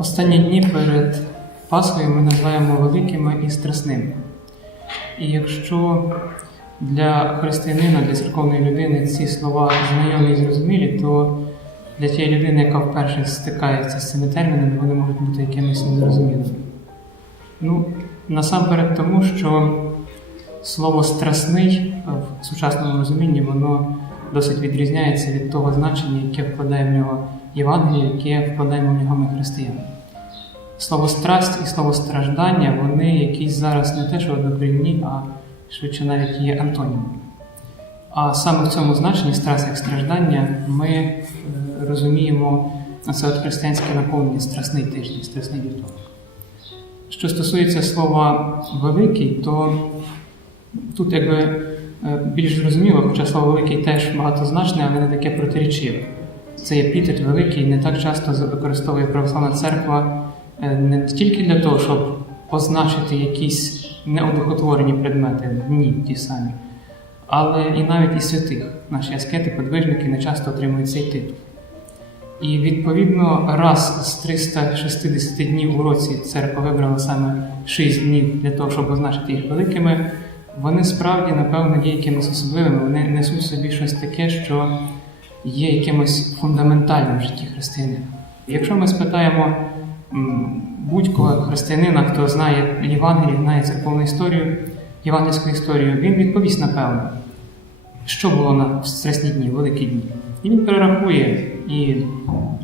Останні дні перед Пасхою ми називаємо великими і страсними. І якщо для християнина, для церковної людини ці слова знайомі і зрозумілі, то для тієї людини, яка вперше стикається з цими термінами, вони можуть бути якимись незрозумілими. Ну, насамперед тому, що слово страсний в сучасному розумінні воно досить відрізняється від того значення, яке вкладає в нього Євангеліє, яке вкладаємо в нього ми християни. Слово страсть і слово страждання, вони якісь зараз не те, що однокорінні, а швидше навіть є антонімами. А саме в цьому значенні страсть як страждання ми е, розуміємо це от християнське наповнення страсний тиждень, страсний вівторок. Що стосується слова великий, то тут якби е, більш зрозуміло, хоча слово великий теж багатозначне, але не таке протирічиве. Цей епітет великий не так часто використовує православна церква не тільки для того, щоб позначити якісь неодухотворені предмети, дні ті самі, але і навіть і святих. Наші аскети, подвижники не часто отримують цей титул. І відповідно раз з 360 днів у році церква вибрала саме 6 днів для того, щоб означити їх великими. Вони справді, напевно, є якимись особливими, вони несуть собі щось таке, що є якимось фундаментальним в житті християнина. Якщо ми спитаємо будь-кого християнина, хто знає Євангеліє, знає церковну історію, євангельську історію, він відповість напевно, що було на стресні дні, великі дні. І він перерахує і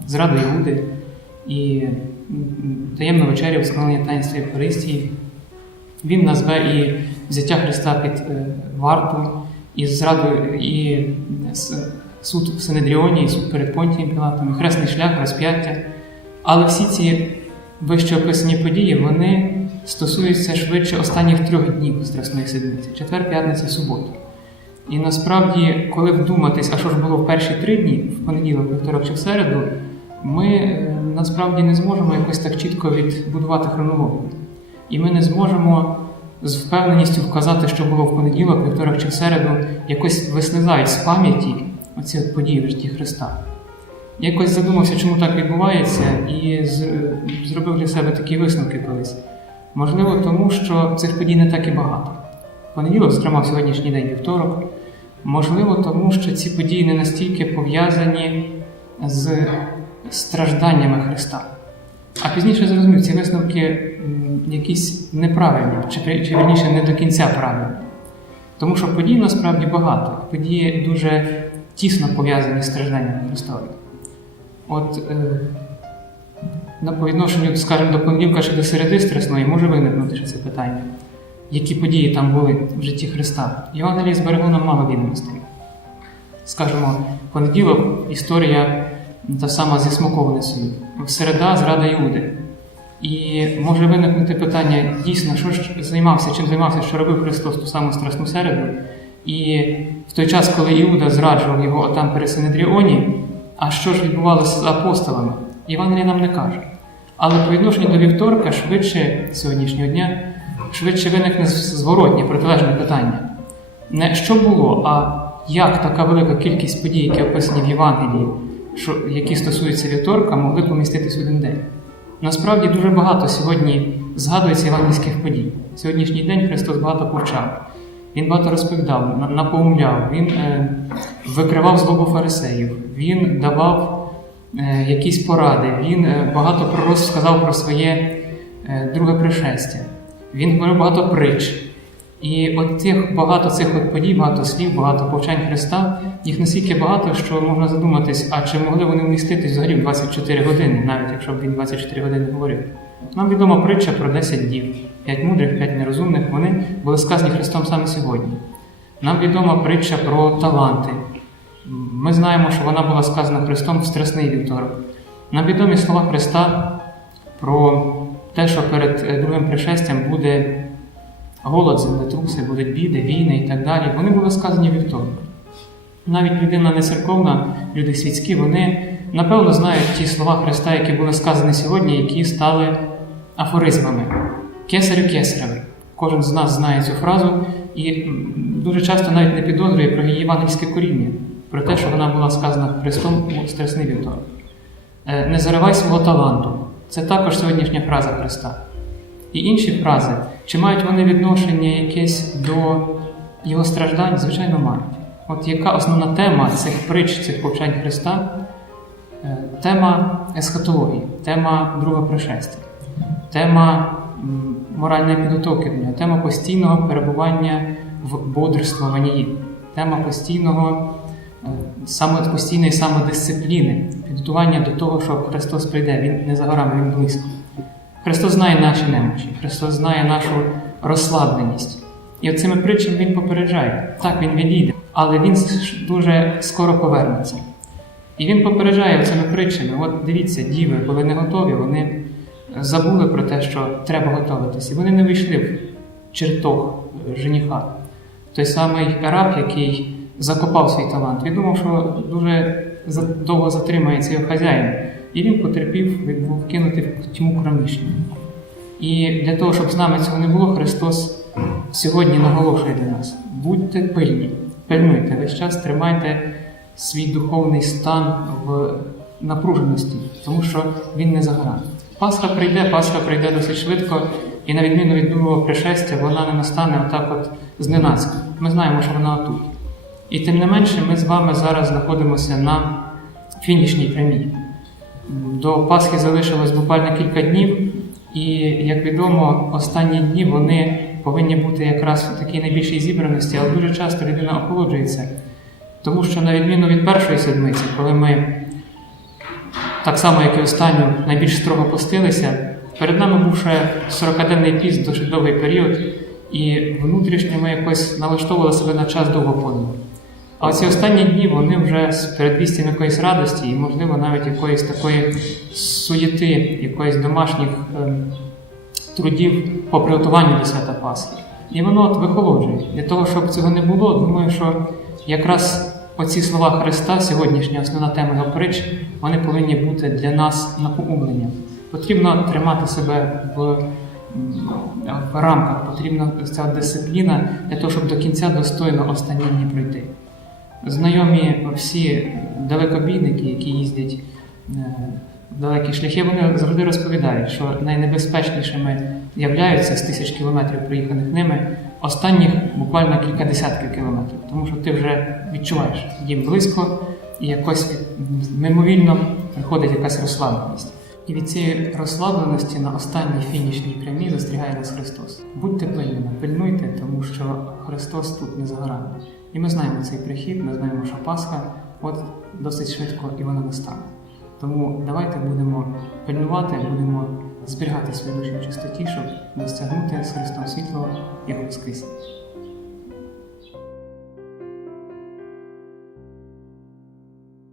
зраду Іуди, і таємну вечерю, склонення таїнства Євхаристії. Він назве і взяття Христа під е, варту, і зраду, і суд в Синедріоні, і суд перед Понтієм Пілатом, і хресний шлях, розп'яття. Але всі ці вище описані події вони стосуються швидше останніх трьох днів Страсної седмиці четвер, п'ятниця, субота. І насправді, коли вдуматись, а що ж було в перші три дні, в понеділок, вівторок чи в середу, ми е, насправді не зможемо якось так чітко відбудувати хронологію. І ми не зможемо з впевненістю вказати, що було в понеділок, вівторок чи в середу, якось вислизають з пам'яті оці події в житті Христа. Якось задумався, чому так відбувається, і зробив для себе такі висновки колись. Можливо, тому що цих подій не так і багато. Понеділок, зокрема, сьогоднішній день вівторок. Можливо, тому що ці події не настільки пов'язані з стражданнями Христа. А пізніше зрозумів, ці висновки якісь неправильні, чи, чи вірніше не до кінця правильні. Тому що подій насправді багато. Події дуже тісно пов'язані з стражданнями Христовими. От е, на по відношенню, скажімо, до понеділка чи до середи стресної може виникнути ще це питання. Які події там були в житті Христа? Євангеліє зберегло нам мало відомостей. Скажімо, понеділок історія та сама зі смоковницею, середа зрада Іуди. І може виникнути питання, дійсно, що ж займався, чим займався, що робив Христос ту саму страсну середу. І в той час, коли Іуда зраджував його отам перед Синедріоні, а що ж відбувалося з апостолами, Євангеліє нам не каже. Але по відношенню до вівторка, швидше сьогоднішнього дня, швидше виникне зворотнє протилежне питання. Не що було, а як така велика кількість подій, які описані в Євангелії, що, які стосуються вівторка, могли поміститись в один день. Насправді дуже багато сьогодні згадується євангельських подій. Сьогоднішній день Христос багато повчав. Він багато розповідав, на- напоумляв, він е, викривав злобу фарисеїв, він давав е, якісь поради, він е, багато пророцтв сказав про своє друге пришестя. Він говорив багато притч. І от тих багато цих от подій, багато слів, багато повчань Христа, їх настільки багато, що можна задуматись, а чи могли вони вміститись взагалі в 24 години, навіть якщо б він 24 години говорив. Нам відома притча про 10 дів, 5 мудрих, 5 нерозумних, вони були сказані Христом саме сьогодні. Нам відома притча про таланти. Ми знаємо, що вона була сказана Христом в Страсний вівторок. Нам відомі слова Христа про те, що перед е, другим пришестям буде голод, землетруси, будуть біди, війни і так далі. Вони були сказані вівторок. Навіть людина не церковна, люди світські, вони напевно знають ті слова Христа, які були сказані сьогодні, які стали афоризмами. Кесарю кесареве. Кожен з нас знає цю фразу і дуже часто навіть не підозрює про її євангельське коріння, про те, що вона була сказана Христом у Страсний вівторок. Е, Не заривай свого таланту. Це також сьогоднішня фраза Христа. І інші фрази, чи мають вони відношення якесь до його страждань? Звичайно, мають. От яка основна тема цих притч, цих повчань Христа? Е, Тема есхатології, тема другого пришестя, тема моральної підготовки до нього, тема постійного перебування в бодрствуванні, тема постійного, е, саме, постійної самодисципліни, підготування до того, що Христос прийде. Він не за горами, він близько. Христос знає наші немочі, Христос знає нашу розслабленість. І оцими притчами Він попереджає. Так, Він відійде, але Він дуже скоро повернеться. І він попереджає цими притчами: от дивіться, діви, коли не готові, вони забули про те, що треба готуватися. І вони не вийшли в чертог жениха. Той самий раб, який закопав свій талант, він думав, що дуже довго затримається його хазяїн. І він потерпів, він був кинутий в тьму кромішню. І для того, щоб з нами цього не було, Христос сьогодні наголошує для нас: будьте пильні, пильнуйте весь час, тримайте свій духовний стан в напруженості, тому що він не за горами. Пасха прийде, Пасха прийде досить швидко, і на відміну від другого пришестя, вона не настане отак от зненацька. Ми знаємо, що вона тут. І тим не менше, ми з вами зараз знаходимося на фінішній прямій. До Пасхи залишилось буквально кілька днів, і, як відомо, останні дні вони повинні бути якраз в такій найбільшій зібраності, але дуже часто людина охолоджується. Тому що, на відміну від першої седмиці, коли ми так само, як і останню, найбільш строго постилися, перед нами був ще 40-денний піст, досить довгий період, і внутрішньо ми якось налаштовували себе на час довго подуму. А оці останні дні вони вже з передвістям якоїсь радості і, можливо, навіть якоїсь такої суєти, якоїсь домашніх ем, трудів по приготуванню до свята Пасхи. І воно от вихолоджує. Для того, щоб цього не було, думаю, що якраз оці слова Христа, сьогоднішня основна тема його притч, вони повинні бути для нас напоумленням. Потрібно тримати себе в, в рамках, потрібна ця дисципліна для того, щоб до кінця достойно останні пройти. Знайомі всі далекобійники, які їздять е, в далекі шляхи, вони завжди розповідають, що найнебезпечнішими являються з тисяч кілометрів проїханих ними останніх буквально кілька десятків кілометрів, тому що ти вже відчуваєш їм близько і якось мимовільно приходить якась розслабленість. І від цієї розслабленості на останній фінішній прямій застрягає нас Христос. Будьте пильними, пильнуйте, тому що Христос тут не за горами. І ми знаємо цей прихід, ми знаємо, що Пасха от досить швидко і вона настане. Тому давайте будемо пильнувати, будемо зберігати свою душу чистоті, щоб досягнути з Христом світлого Його Воскресіння.